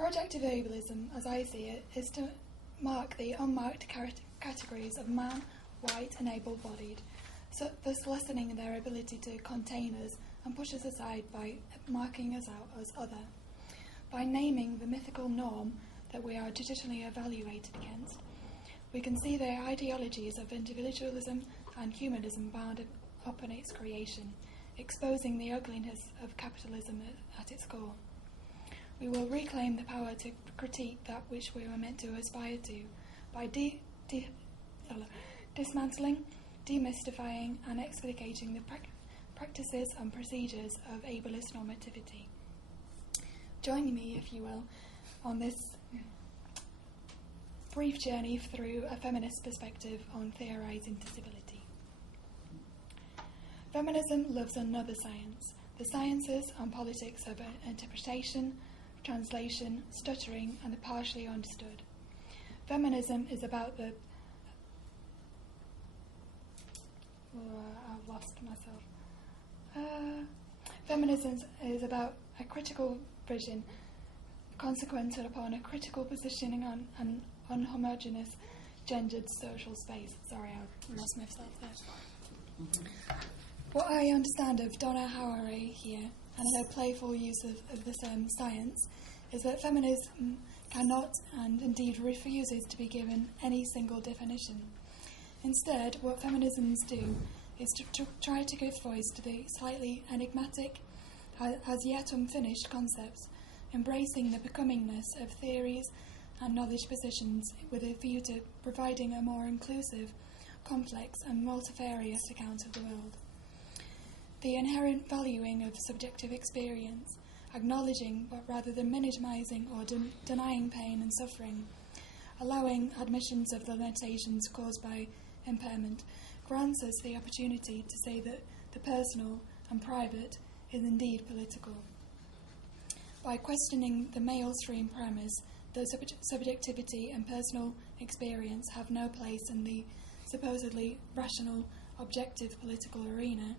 Projective ableism, as I see it, is to mark the unmarked categories of man, white and able-bodied, so thus lessening their ability to contain us and push us aside by marking us out as other. By naming the mythical norm that we are traditionally evaluated against, we can see the ideologies of individualism and humanism bound up in its creation, exposing the ugliness of capitalism at its core. We will reclaim the power to critique that which we were meant to aspire to by dismantling, demystifying and explicating the practices and procedures of ableist normativity. Join me, if you will, on this brief journey through a feminist perspective on theorising disability. Feminism loves another science, the sciences and politics of interpretation, translation, stuttering, and the partially understood. Feminism is about the... I've lost myself. Feminism is about a critical vision consequented upon a critical positioning on an unhomogeneous gendered social space. Sorry, I lost myself there. What I understand of Donna Haraway here and her playful use of the term science is that feminism cannot and indeed refuses to be given any single definition. Instead, what feminisms do is to try to give voice to the slightly enigmatic, as yet unfinished concepts, embracing the becomingness of theories and knowledge positions with a view to providing a more inclusive, complex and multifarious account of the world. The inherent valuing of subjective experience, acknowledging but rather than minimising or denying pain and suffering, allowing admissions of the limitations caused by impairment, grants us the opportunity to say that the personal and private is indeed political. By questioning the male stream premise that subjectivity and personal experience have no place in the supposedly rational, objective political arena,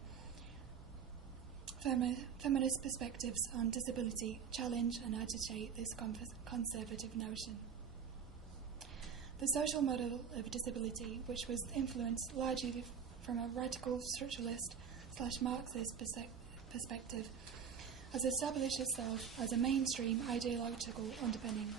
feminist perspectives on disability challenge and agitate this conservative notion. The social model of disability, which was influenced largely from a radical structuralist/Marxist perspective, has established itself as a mainstream ideological underpinning,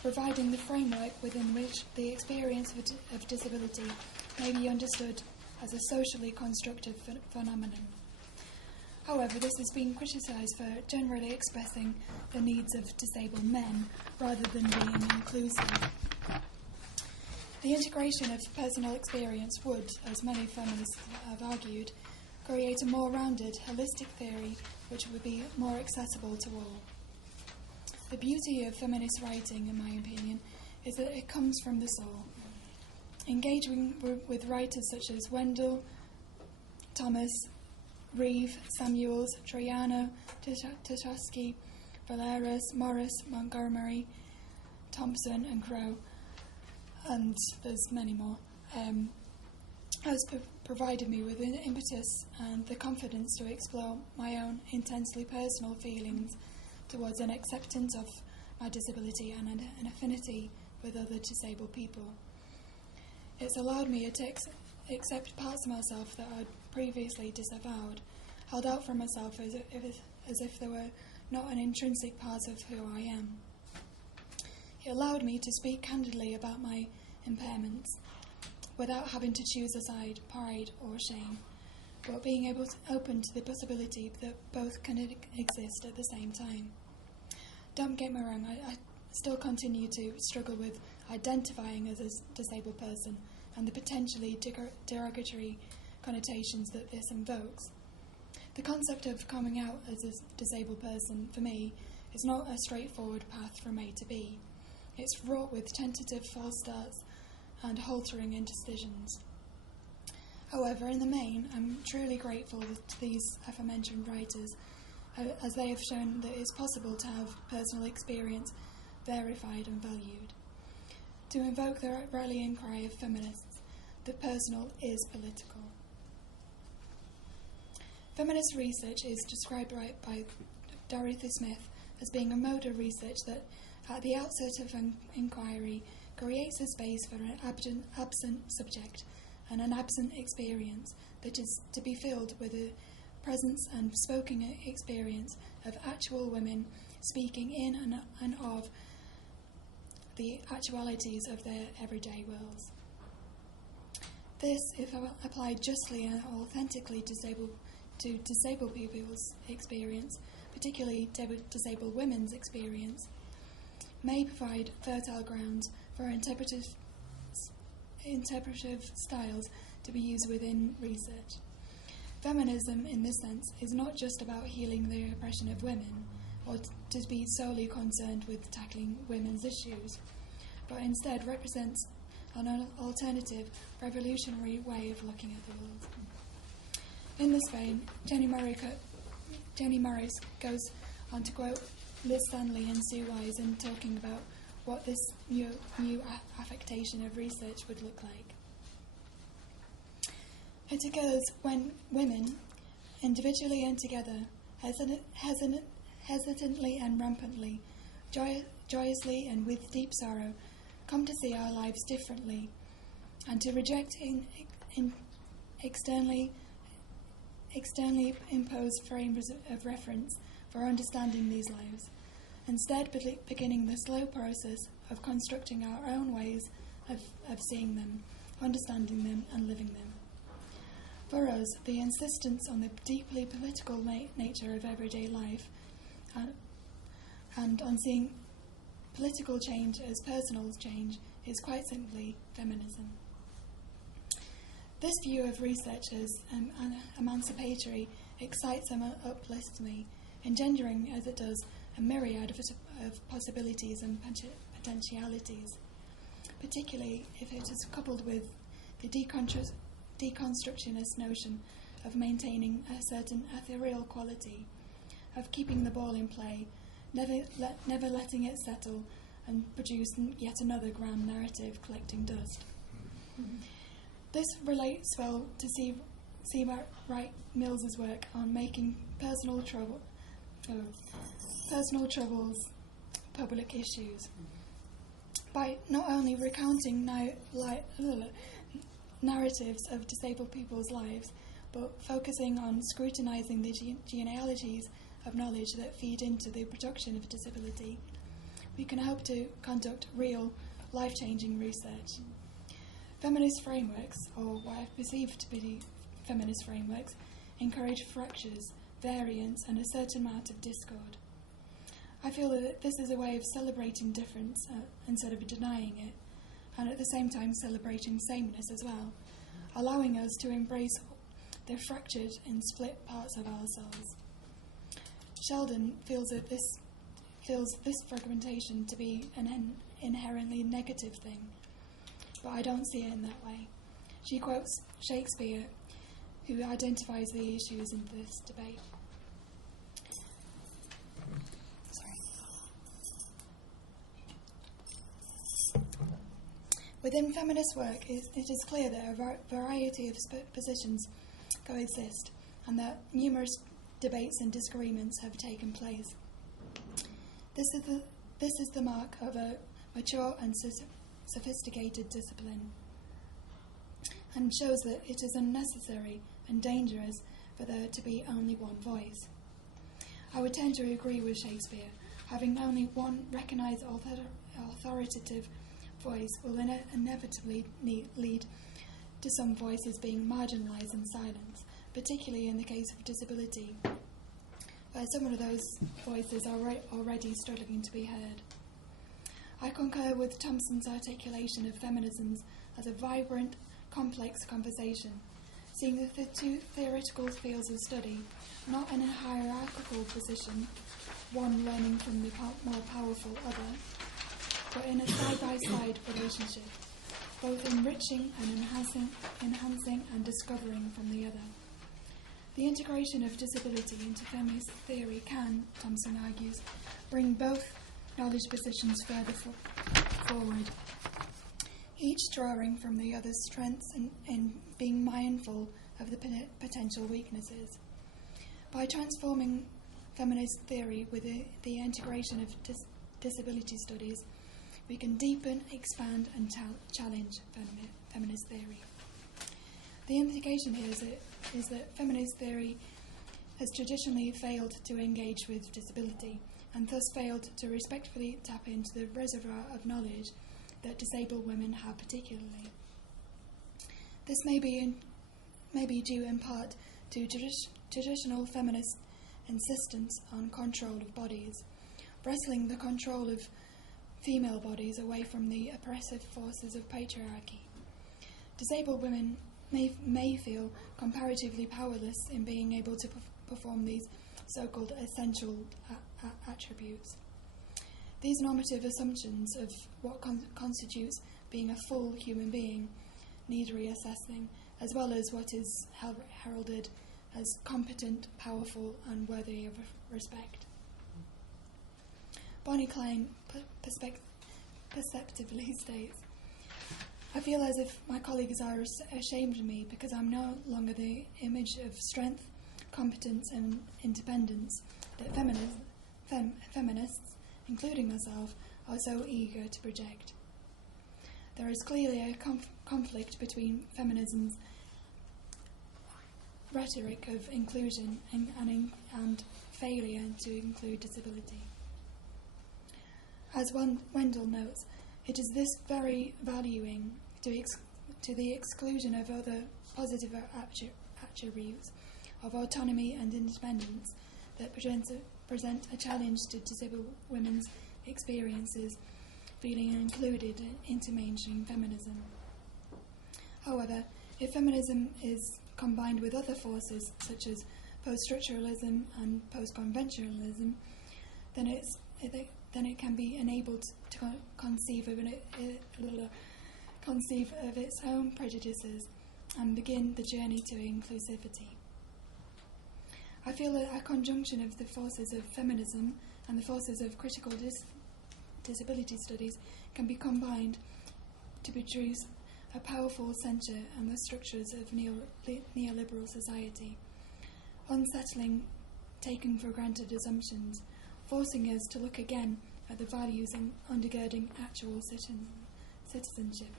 providing the framework within which the experience of disability may be understood as a socially constructive phenomenon. However, this has been criticised for generally expressing the needs of disabled men rather than being inclusive. The integration of personal experience would, as many feminists have argued, create a more rounded, holistic theory which would be more accessible to all. The beauty of feminist writing, in my opinion, is that it comes from the soul. Engaging with writers such as Wendell, Thomas, Reeve, Samuels, Troiano, Tuschinski, Valeris, Morris, Montgomery, Thompson and Crow, and there's many more, has provided me with an impetus and the confidence to explore my own intensely personal feelings towards an acceptance of my disability and an affinity with other disabled people. It's allowed me to accept parts of myself that I'd previously disavowed, held out for myself as if they were not an intrinsic part of who I am. It allowed me to speak candidly about my impairments, without having to choose a side, pride or shame, but being able to open to the possibility that both can exist at the same time. Don't get me wrong, I still continue to struggle with identifying as a disabled person and the potentially derogatory connotations that this invokes. The concept of coming out as a disabled person, for me, is not a straightforward path from A to B. It's fraught with tentative false starts and haltering indecisions. However, in the main, I'm truly grateful to these aforementioned writers, as they have shown that it's possible to have personal experience verified and valued. To invoke the rallying cry of feminists, that personal is political. Feminist research is described by Dorothy Smith as being a mode of research that, at the outset of an inquiry, creates a space for an absent subject and an absent experience that is to be filled with the presence and spoken experience of actual women speaking in and of the actualities of their everyday worlds. This, if applied justly and authentically to disabled people's experience, particularly disabled women's experience, may provide fertile grounds for interpretive styles to be used within research. Feminism, in this sense, is not just about healing the oppression of women, or to be solely concerned with tackling women's issues, but instead represents an alternative, revolutionary way of looking at the world. In this vein, Jenny Morris goes on to quote Liz Stanley and Sue Wise in talking about what this new affectation of research would look like. It occurs when women, individually and together, hesitantly and rampantly, joyously and with deep sorrow, come to see our lives differently, and to reject externally imposed frames of reference for understanding these lives, instead beginning the slow process of constructing our own ways of seeing them, understanding them, and living them. For us, the insistence on the deeply political nature of everyday life and on seeing political change as personal change is quite simply feminism. This view of research as emancipatory excites and uplifts me, engendering, as it does, a myriad of possibilities and potentialities, particularly if it is coupled with the deconstructionist notion of maintaining a certain ethereal quality, of keeping the ball in play, never letting it settle and produce yet another grand narrative collecting dust. This relates well to C. Wright Mills's work on making personal troubles public issues, by not only recounting narratives of disabled people's lives, but focusing on scrutinising the genealogies of knowledge that feed into the production of disability. We can hope to conduct real, life-changing research. Feminist frameworks, or what I perceive to be feminist frameworks, encourage fractures, variance, and a certain amount of discord. I feel that this is a way of celebrating difference instead of denying it, and at the same time celebrating sameness as well, allowing us to embrace the fractured and split parts of ourselves. Sheldon feels this fragmentation to be an inherently negative thing, but I don't see it in that way. She quotes Shakespeare, who identifies the issues in this debate. Within feminist work, it is clear that a variety of positions coexist, and that numerous debates and disagreements have taken place. This is the mark of a mature and sophisticated discipline, and shows that it is unnecessary and dangerous for there to be only one voice. I would tend to agree with Shakespeare. Having only one recognised authoritative voice will inevitably lead to some voices being marginalised and silenced, particularly in the case of disability, where some of those voices are already struggling to be heard. I concur with Thompson's articulation of feminism as a vibrant, complex conversation, seeing the two theoretical fields of study not in a hierarchical position, one learning from the more powerful other, but in a side-by-side relationship, both enriching and enhancing and discovering from the other. The integration of disability into feminist theory can, Thompson argues, bring both knowledge positions further forward, each drawing from the other's strengths and being mindful of the potential weaknesses. By transforming feminist theory with the integration of disability studies, we can deepen, expand and challenge feminist theory. The implication here is that feminist theory has traditionally failed to engage with disability and thus failed to respectfully tap into the reservoir of knowledge that disabled women have particularly. This may be due in part to traditional feminist insistence on control of bodies, wresting the control of female bodies away from the oppressive forces of patriarchy. Disabled women may feel comparatively powerless in being able to perform these so-called essential attributes. These normative assumptions of what constitutes being a full human being need reassessing, as well as what is heralded as competent, powerful, and worthy of respect. Bonnie Klein perceptively states, "I feel as if my colleagues are ashamed of me because I'm no longer the image of strength, competence, and independence that feminists, including myself, are so eager to project." There is clearly a conflict between feminism's rhetoric of inclusion and failure to include disability. As Wendell notes, it is this very valuing to the exclusion of other positive attributes of autonomy and independence that present a challenge to disabled women's experiences feeling included into mainstream feminism. However, if feminism is combined with other forces such as post-structuralism and post-conventionalism, then it can be enabled to conceive of its own prejudices and begin the journey to inclusivity. I feel that a conjunction of the forces of feminism and the forces of critical disability studies can be combined to produce a powerful censure on the structures of neoliberal society, unsettling taken for granted assumptions, forcing us to look again at the values undergirding actual citizenship.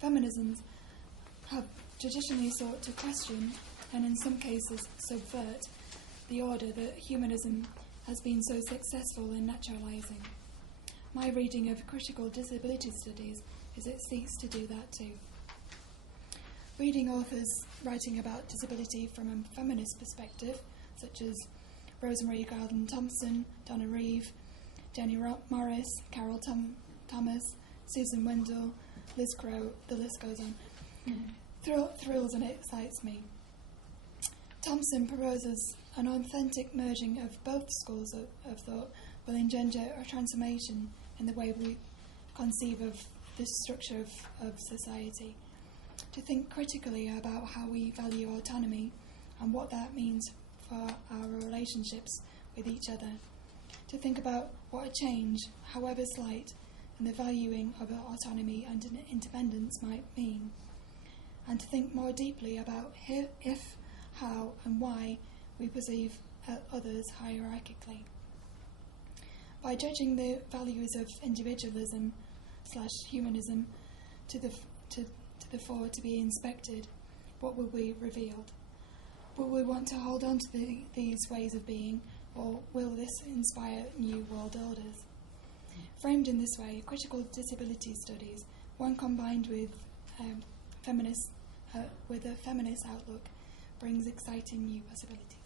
Feminisms have traditionally sought to question, and in some cases subvert, the order that humanism has been so successful in naturalising. My reading of critical disability studies is it seeks to do that too. Reading authors writing about disability from a feminist perspective, such as Rosemary Garden Thompson, Donna Reeve, Jenny Morris, Carol Thomas, Susan Wendell, Liz Crow, the list goes on, thrills and excites me. Thompson proposes an authentic merging of both schools of thought will engender a transformation in the way we conceive of the structure of society, to think critically about how we value autonomy and what that means for our relationships with each other, to think about what a change, however slight, in the valuing of autonomy and independence might mean, and to think more deeply about if, how and why we perceive others hierarchically. By judging the values of individualism/humanism to the fore to be inspected, what will be revealed? Will we want to hold on to these ways of being, or will this inspire new world orders? Framed in this way, critical disability studies, one combined with a feminist outlook, brings exciting new possibilities.